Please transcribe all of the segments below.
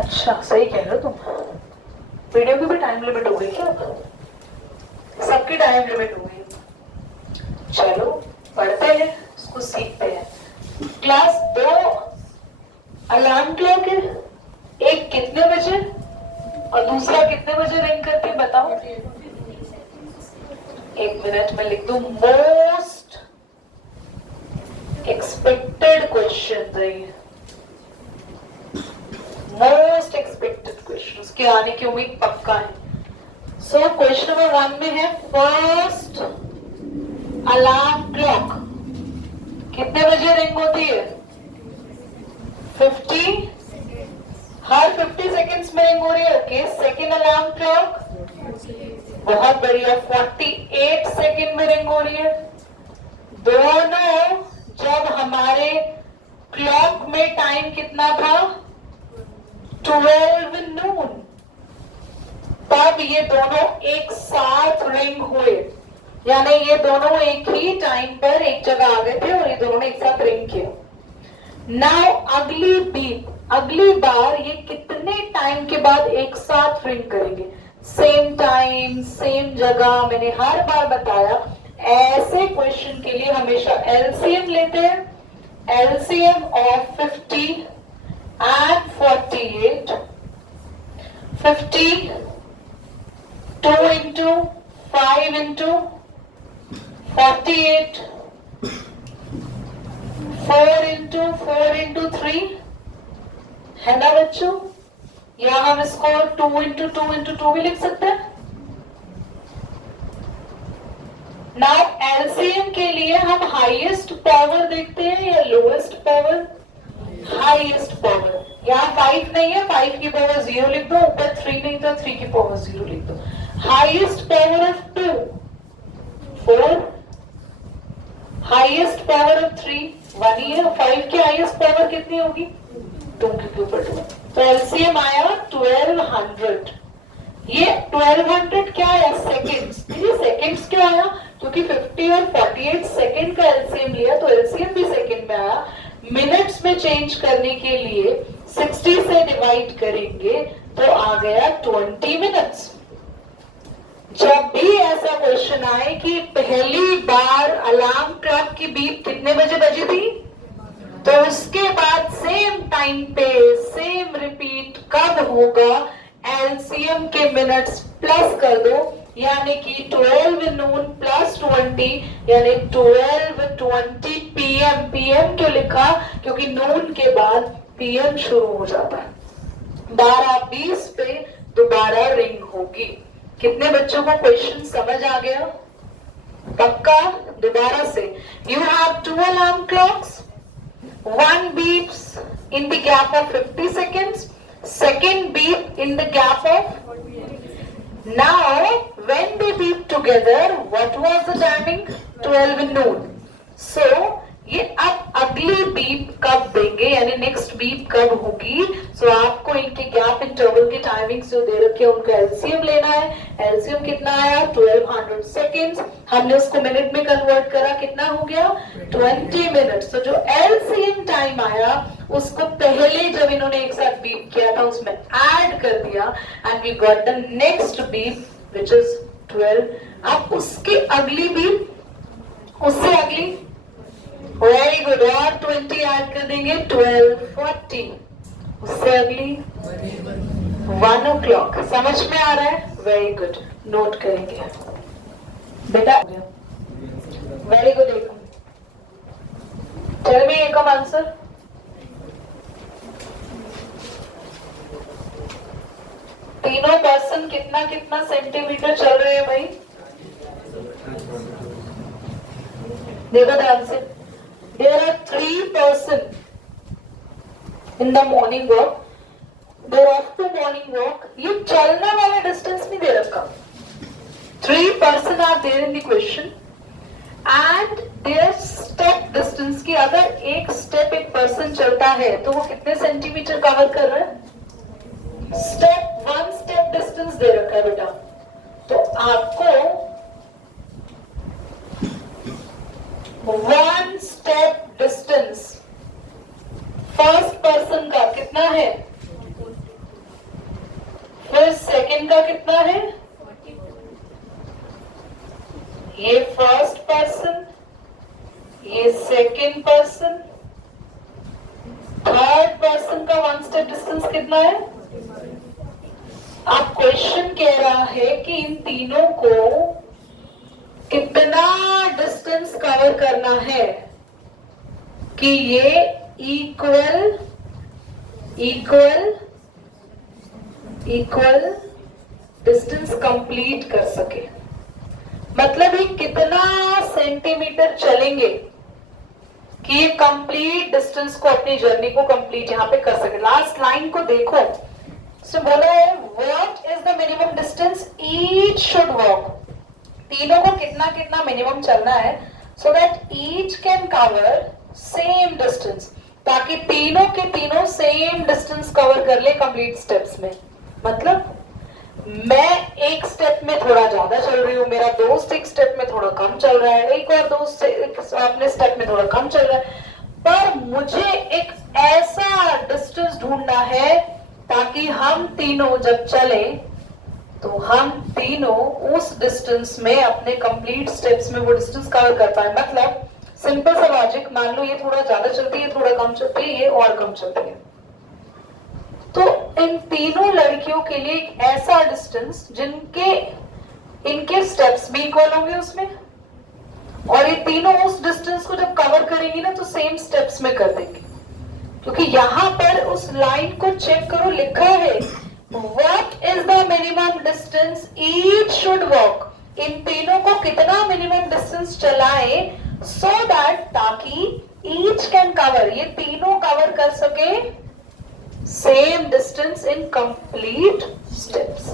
अच्छा सही कह रहे हो तुम। वीडियो की भी टाइम लिमिट हो गई क्या? सबकी टाइम लिमिट हो गई। चलो पढ़ते हैं, इसको सीखते हैं। क्लास 2 अलार्म क्लॉक है, एक कितने बजे और दूसरा कितने बजे रिंग करती है बताओ? 1 मिनट में लिख दूं। मोस्ट एक्सपेक्टेड क्वेश्चन है, मोस्ट एक्सपेक्टेड क्वेश्चन के आने की उम्मीद पक्का है। सो क्वेश्चन नंबर 1 में है फर्स्ट अलार्म क्लॉक कितने बजे रिंग होती है? 50, हर 50 सेकेंड्स में रिंग हो रही है। ओके, सेकेंड अलार्म क्लॉक बहुत बढ़िया, 48 सेकेंड में रिंग हो रही है। दोनों जब हमारे क्लॉक में टाइम कितना था? 12 नून, तब ये दोनों एक साथ रिंग हुए, यानी ये दोनों एक ही टाइम पर एक जगह आ गए थे और ये दोनों ने एक साथ रिंग किया। नाउ अगली बीप, अगली बार ये कितने टाइम के बाद एक साथ रिंग करेंगे? सेम टाइम सेम जगह। मैंने हर बार बताया ऐसे क्वेश्चन के लिए हमेशा एलसीएम लेते हैं। LCM of 50 and 48, 50 2 into 5 into 48, 4 into 3 है ना बच्चों? या हम इसको 2 into 2 into 2 भी लिख सकते हैं। नाउ एलसीएम के लिए हम हाईएस्ट पावर देखते हैं या लोएस्ट पावर? Highest power. यहाँ 5 नहीं है, 5 की पावर 0 लिख दो, ऊपर 3 नहीं था, 3 की पावर 0 लिख दो। Highest power of 2 4, highest power of 3 1 ही है। 5 की हाईएस्ट पावर कितनी होगी? 2 के ऊपर 2। तो एलसीएम आया 1200। ये 1200 क्या आया? सेकेंड्स। ये सेकेंड्स क्यों आया? क्योंकि 50 और 48 सेकेंड का एलसीएम लिया, तो एलसीएम भी सेकेंड में आया। मिनट्स में चेंज करने के लिए 60 से डिवाइड करेंगे तो आ गया 20 मिनट्स। जब भी ऐसा क्वेश्चन आए कि पहली बार अलार्म क्लॉक की बीप कितने बजे बजी थी, तो उसके बाद सेम टाइम पे सेम रिपीट कब होगा? एलसीएम के मिनट्स प्लस कर दो, यानी कि 12 नून प्लस 20, यानी 12:20 पीएम। पीएम क्यों लिखा? क्योंकि नून के बाद पीएम शुरू हो जाता है। 12:20 पे दोबारा रिंग होगी। कितने बच्चों को क्वेश्चन समझ आ गया? पक्का? दोबारा से, you have 2 alarm clocks, one beeps in the gap of 50 seconds, second beep in the gap of, now when they beep together what was the timing? 12 noon. So ये अब अगली बीप कब देंगे, यानी नेक्स्ट बीप कब होगी? सो आपको इनके गैप इंटरवल की टाइमिंग्स जो दे रखे हैं उनका एलसीएम लेना है। एलसीएम कितना आया? 1200 सेकेंड्स। हमने उसको मिनट में कन्वर्ट करा, कितना हो गया? 20 मिनट्स। तो जो एलसीएम टाइम आया उसको पहले जब इन्होंने एक साथ बीप किया था उसमें ऐड कर दिया and we got the next beep which is 12। अब उसकी अगली बीप, उससे अगली, वेरी गुड, और 20 ऐड कर देंगे, 12:40। उससे अगली 1 o'clock। समझ में आ रहा है? वेरी गुड, नोट करेंगे बेटा। Very good. एकम, टेल मी एकम आंसर। तीनों पर्सन कितना कितना सेंटीमीटर चल रहे हैं भाई? देखो ध्यान से, there are 3 person in the morning walk, they're off to morning walk। ये चलने वाला डिस्टेंस नहीं दे रखा। 3 person are there in the question and their step distance की, अगर एक स्टेप एक पर्सन चलता है तो वो कितने सेंटीमीटर कवर कर रहा है? स्टेप 1 स्टेप डिस्टेंस दे रखा है बेटा। तो आपको 1 स्टेप डिस्टेंस फर्स्ट पर्सन का कितना है? फिर सेकंड का कितना है? ये फर्स्ट पर्सन, ये सेकंड पर्सन, थर्ड पर्सन का वन स्टेप डिस्टेंस कितना है? अब क्वेश्चन कह रहा है कि इन तीनों को कितना डिस्टेंस कवर करना है कि ये इक्वल डिस्टेंस कंप्लीट कर सके। मतलब ये कितना सेंटीमीटर चलेंगे कि ये कंप्लीट डिस्टेंस को, अपनी जर्नी को कंप्लीट यहां पे कर सके। लास्ट लाइन को देखो, इसमें बोला है what is the minimum distance each should walk. तीनों को कितना कितना मिनिमम चलना है so that each can cover same distance, ताकि तीनों के तीनों सेम डिस्टेंस कवर कर ले कंप्लीट स्टेप्स में। मतलब मैं एक स्टेप में थोड़ा ज्यादा चल रही हूँ, मेरा दोस्त एक स्टेप में थोड़ा कम चल रहा है, एक और दोस्त अपने स्टेप में थोड़ा कम चल रहा है, पर मुझे एक ऐसा डिस्टेंस ढूंढना है ताकि हम तीनों जब चले तो हम तीनों उस डिस्टेंस में अपने कंप्लीट स्टेप्स में वो डिस्टेंस कवर कर पाए। मतलब सिंपल सा लॉजिक, मान लो ये थोड़ा ज्यादा चलती है, थोड़ा कम चलती है, ये और कम चलती है, तो इन तीनों लड़कियों के लिए एक ऐसा डिस्टेंस जिनके इनके स्टेप्स भी इक्वल होंगे उसमें, और ये तीनों उस डिस्टेंस को जब कवर करेंगी ना तो सेम स्टेप्स में कर देंगे। क्योंकि यहां पर उस लाइन को चेक करो, लिखा है what is the minimum distance each should walk. इन तीनों को कितना मिनिमम डिस्टेंस चलाए सो दैट ताकि ईच कैन कवर, ये तीनों कवर कर सके same distance in complete steps.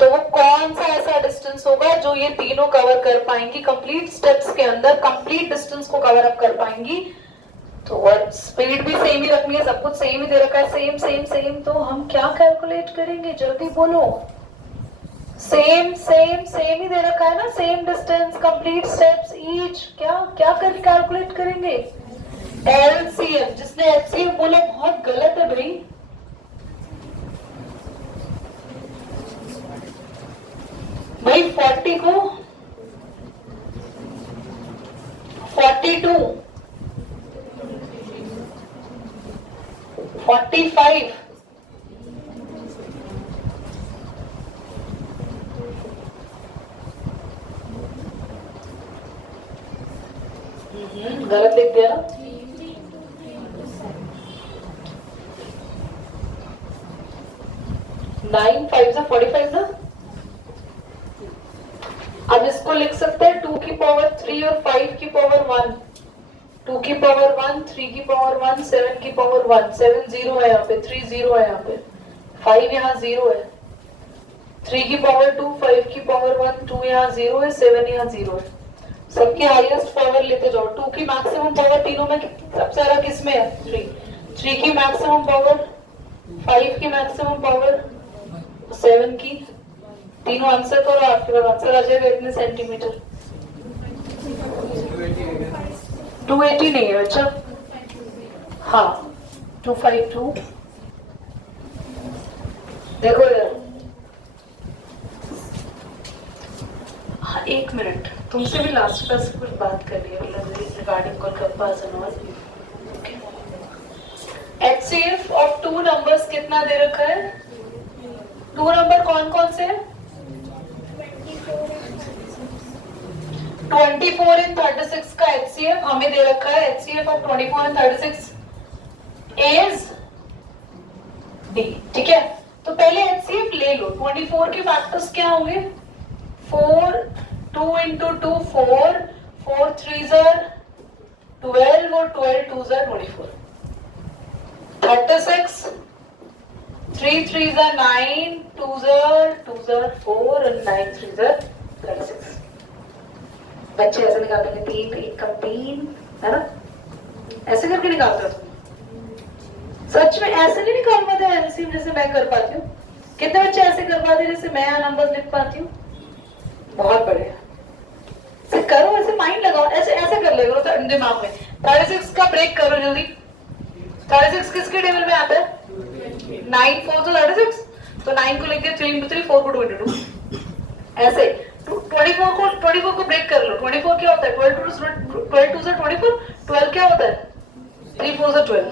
तो वो कौन सा ऐसा डिस्टेंस होगा जो ये तीनों कवर कर पाएंगी कंप्लीट स्टेप्स के अंदर, कंप्लीट डिस्टेंस को कवर अप कर पाएंगी। तो और स्पीड भी सेम ही रखनी है, सब कुछ सेम ही दे रखा है, सेम सेम सेम। तो हम क्या कैलकुलेट करेंगे, जल्दी बोलो। सेम सेम सेम ही दे रखा है ना, same distance complete steps each, क्या क्या कर कैलकुलेट करेंगे? एलसीएम। जिसने एलसीएम बोला बहुत गलत है भाई। भाई 40 को 42, 45, गलत लिख दिया ना। 9 5 से 45 ना। अब इसको लिख सकते हैं 2 की पावर 3 और 5 की पावर 1, 2 की पावर 1, 3 की पावर 1, 7 की पावर 1। 7 0 है यहाँ पे, 3 0 है यहाँ पे, 5 यहाँ 0 है, 3 की पावर 2, 5 की पावर 1, 2 यहाँ 0 है, 7 यहाँ 0 है। सबकी हाईएस्ट पावर लेते जाओ। 2 की मैक्सिमम पावर तीनों में सबसे ज्यादा किसमें है? 3 की मैक्सिमम पावर, 5 की मैक्सिमम पावर, 7 की। तीनों आंसर करो, आपके पास आंसर आ जाएगा इतने सेंटीमीटर। 280 नहीं है बच्चा, हाँ 252। देखो यार, हाँ 1 मिनट, तुमसे भी लास्ट क्लास कुछ बात कर लिया regarding Kolkata and all. HCF of 2 numbers कितना दे रखा है? 2 नंबर कौन कौन से हैं? 24 and 36 का HCF हमें दे रखा है। HCF of 24 and 36 is D। ठीक है, तो पहले HCF ले लो। 24 के फैक्टर्स क्या होंगे? 4, 2 into 2 4, 4 3s are 12 और 12 2s are 24। 36, 3 3s are 9, 2s are 4 and 9 3s are 36। बच्चे ऐसे निकालते हैं, 3 1 कम 3, है ना? ऐसे करके निकालते हो? सच में ऐसे नहीं निकाल पाते एलसीएम जैसे मैं कर पाती हूँ? कितने बच्चे ऐसे कर पाते जैसे मैं नंबर्स लिख पाती हूँ? बहुत बढ़िया। ऐसे करो, ऐसे माइंड लगाओ, ऐसे ऐसे कर ले करो दिमाग में। 36 का ब्रेक करो जल्दी। 36 किसके टेबल में आता है? 9 4 तो 36। तो 9 को लिख दिया 3 into 3, 4 को 2 into 2, ऐसे 24 को ब्रेक कर लो। 24 क्या होता है? 12 से 24, 12 क्या होता है? 3 4 से 12,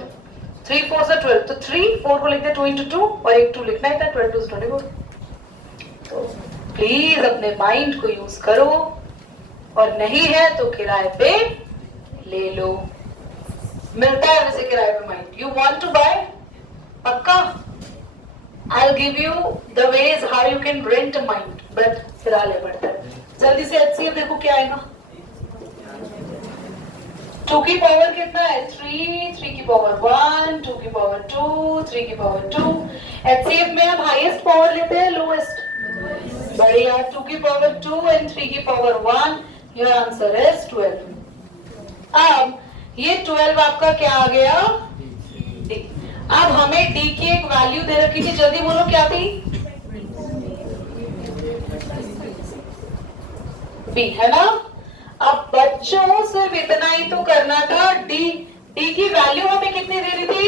3 4 से 12, तो 3 4 को लिख दिया 2 into 2 और एक 2 लिखना है 12 2 से 24। तो प्लीज अपने माइंड को यूज करो, और नहीं है तो किराए पे ले लो, मिलता है वैसे किराए पे mind. You want to buy? पक्का? I'll give you the ways how you can rent a mind, but किराया ले पड़ता है। जल्दी से HCF देखो क्या आएगा। 2 की पावर कितना है? 3, 3 की पावर 1, 2 की पावर 2, 3 की पावर 2। HCF में हम हाईएस्ट पावर लेते हैं लोएस्ट? बढ़िया। 2 की पावर 2 and 3 की पावर 1, your answer is 12। अब ये 12 आपका क्या आ गया? D। अब हमें D की एक वैल्यू दे रखी थी, जल्दी बोलो क्या थी? B है ना? अब बच्चों सिर्फ इतना ही तो करना था। D की वैल्यू हमें कितनी दे रही थी?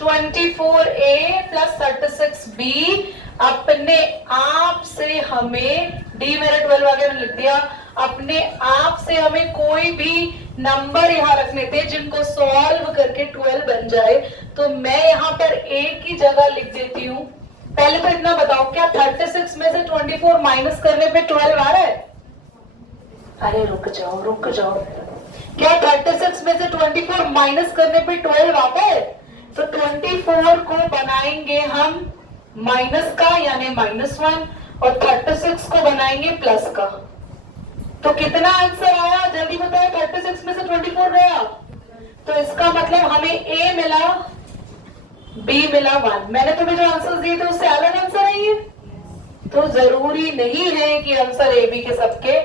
24A plus 36B। अपने आप से हमें D मेरा 12 आगे मैंने लिख दिया। अपने आप से हमें कोई भी नंबर यहाँ रखने थे जिनको सॉल्व करके 12 बन जाए। तो मैं यहाँ पर A की जगह लिख देती हूँ। पहले तो इतना बताओ, क्या 36 में से 24 माइनस करने पे 12 आ रहा है? अरे रुक जाओ। क्या 36 में से 24 माइनस करने पे 12 आता है? तो 24 को बनाएंगे हम माइनस का यानी -1, और 36 को बनाएंगे प्लस का। तो कितना आंसर आया जल्दी बताओ? 36 में से 24 गया, तो इसका मतलब हमें A मिला, B मिला 1। मैंने तुम्हें जो आंसर दिए थे उससे अलग आंसर है ये? तो जरूरी नहीं है कि आंसर A B के सबके,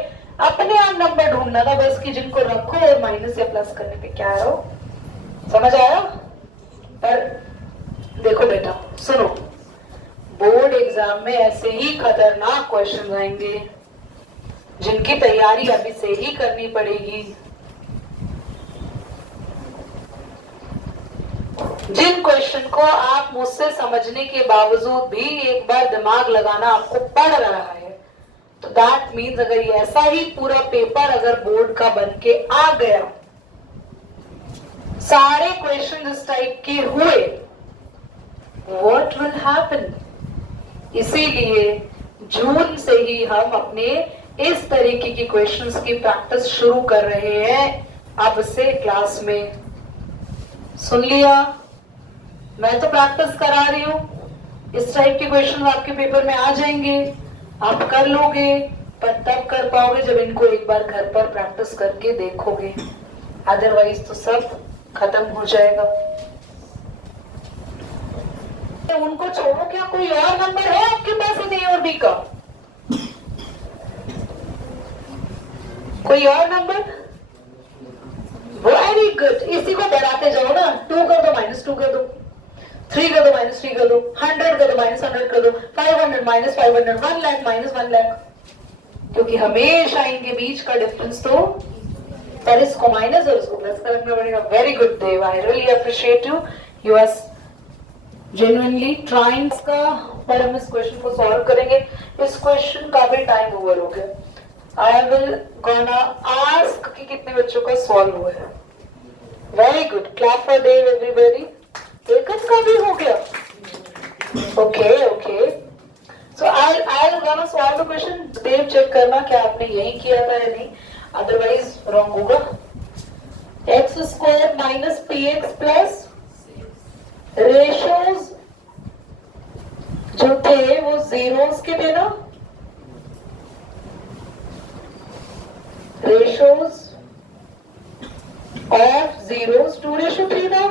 अपने आप नंबर ढूंढना था बस कि जिनको रखो और माइनस या प्लस करने पे क्या है। समझ आया? पर देखो बेटा सुनो, बोर्ड एग्जाम में ऐसे ही खतरनाक क्वेश्चन आएंगे जिनकी तैयारी अभी से ही करनी पड़ेगी। जिन क्वेश्चन को आप मुझसे समझने के बावजूद भी एक बार दिमाग लगाना आपको पड़ रहा है, तो दैट मीन्स अगर ये ऐसा ही पूरा पेपर अगर बोर्ड का बन के आ गया, सारे क्वेश्चन इस टाइप के हुए, व्हाट विल हैपन? इसीलिए जून से ही हम अपने इस तरीके की क्वेश्चंस की प्रैक्टिस शुरू कर रहे हैं। अब से क्लास में सुन लिया, मैं तो प्रैक्टिस करा रही हूं, इस टाइप के क्वेश्चन आपके पेपर में आ जाएंगे, आप कर लोगे, पर तब कर पाओगे जब इनको एक बार घर पर प्रैक्टिस करके देखोगे, अदरवाइज तो सब खत्म हो जाएगा। उनको छोड़ो, क्या कोई और नंबर है आपके पास A और B का? कोई और नंबर? Very good. इसी को बढ़ाते जाओ ना, 2 कर दो -2 कर दो, 3 कर दो -3 कर दो, 100 कर दो -100 कर दो, 500 -500, 1 लाख -1 लाख, क्योंकि हमेशा इनके बीच का डिफरेंस तो, पर इसको माइनस और इसको प्लस करना पड़ेगा। Very good Dev, I really appreciate you, you are genuinely trying का। पर हम इस क्वेश्चन को सॉल्व करेंगे। इस क्वेश्चन का भी टाइम ओवर हो गया। आई विल गोना आस्क कि कितने बच्चों का सॉल्व हुआ है। Very good, clap for Dev everybody. Ekam का भी हो गया? Okay. So I gonna solve the question. Dev check करना क्या आपने यही किया था या नहीं, अदरवाइज रॉन्ग होगा। x² - px प्लस रेशियोज जो थे वो जीरोस के थे ना, रेशियोज ऑफ जीरोस 2:3 था।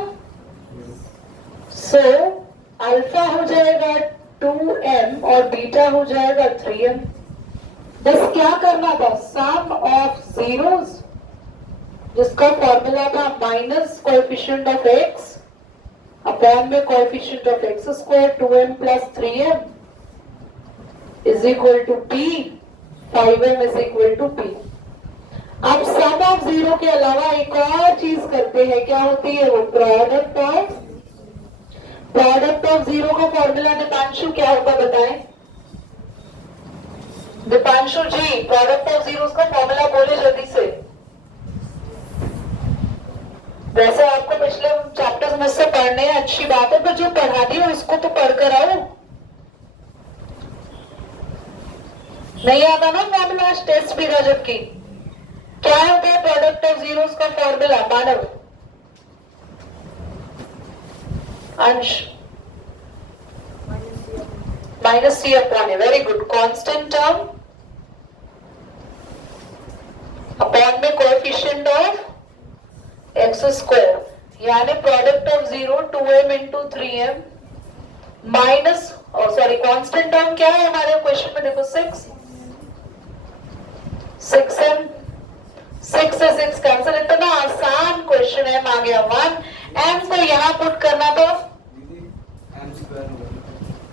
सो अल्फा हो जाएगा 2m और बीटा हो जाएगा 3m। बस क्या करना था, सम ऑफ जीरोस जिसका फॉर्मूला था minus coefficient of x upon में coefficient of x², 2m plus 3m is equal to p, 5m is equal to p। अब सम ऑफ जीरो के अलावा एक और चीज करते हैं, क्या होती है वो? Product of product of zero का फॉर्मूला दीपांशु क्या होगा बताएं? दीपांशु जी प्रोडक्ट ऑफ जीरो का फॉर्मूला बोले जल्दी से। वैसे आपको पिछले चैप्टर्स मुझसे पढ़ने हैं, अच्छी बात है, पर जो पढ़ा दिया उसको तो पढ़ कर आओ। नहीं आता ना फॉर्मूला, आज टेस्ट भी था जबकि। क्या होता है प्रोडक्ट ऑफ जीरोस का फॉर्मूला मानव? अंश minus C upon A, very good. Constant term upon में कोएफिशिएंट ऑफ एक्स स्क्वायर, यानी product of zero 2m into 3m minus, sorry constant term क्या है हमारे क्वेश्चन में? देखो 6m, 6 से 6 कैंसिल। इतना आसान क्वेश्चन है, आ गया 1m को यहां पुट करना तो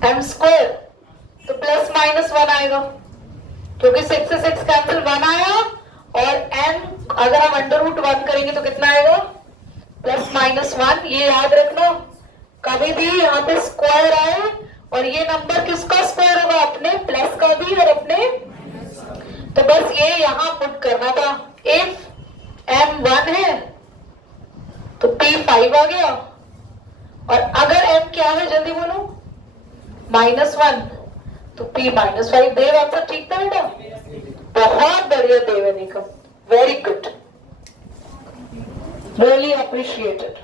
m स्क्वायर, तो प्लस माइनस 1 आएगा, क्योंकि 6 से 6 कैंसिल 1 आया, और m अगर हम अंडर रूट 1 करेंगे तो कितना आएगा? Plus minus 1। ये याद रखना, कभी भी यहाँ पे स्क्वायर आए और ये नंबर किसका स्क्वायर होगा? अपने प्लस का भी और अपने, तो बस ये यहाँ पुट करना था। इफ m 1 है तो p 5 आ गया, और अगर m क्या है जल्दी बोलो? -1, तो p -5। देव आंसर ठीक था बेटा? बहुत बढ़िया देव, वेरी गुड, रियली अप्रिशिएटेड।